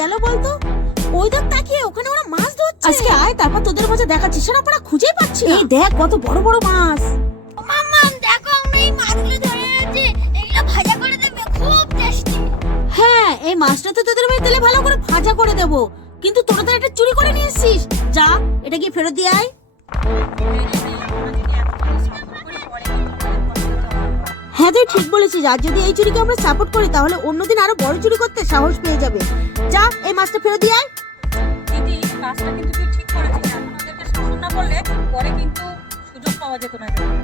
গেল বলতো? ওই দেখ তাকিয়ে, ওখানে ওরা মাছ ধরছে। আজকে আয়, তারপর তোদের মাঝে দেখাচ্ছি। সেটা আমরা খুঁজেই পাচ্ছি না। এই দেখ কত বড় বড় মাছ। মাম্মা দেখো, আমরা এই মাছগুলো ধরে এনেছি, এগুলো ভাজা করে দেবে, খুব টেস্টি। হ্যাঁ, এই মাছটা তো তোদের আমি তেলে ভালো করে ভাজা করে দেবো, কিন্তু তোরা তো এটা চুরি করে নিয়ে এসেছিস। যা, এটা গিয়ে ফেরত দিয়ে আয়। হ্যাঁ, তুই ঠিক বলেছিস। আর যদি এই চুরিকে আমরা সাপোর্ট করি, তাহলে অন্যদিন আরো বড় চুরি করতে সাহস পেয়ে যাবে। যা, এই মাছটা ফেরত দিয়ে আয়। দিদি, কাজটা কিন্তু তুই ঠিক করেছিস। এখন ওদেরকে শাসন না করলে পরে কিন্তু সুযোগ পাওয়া যেত না।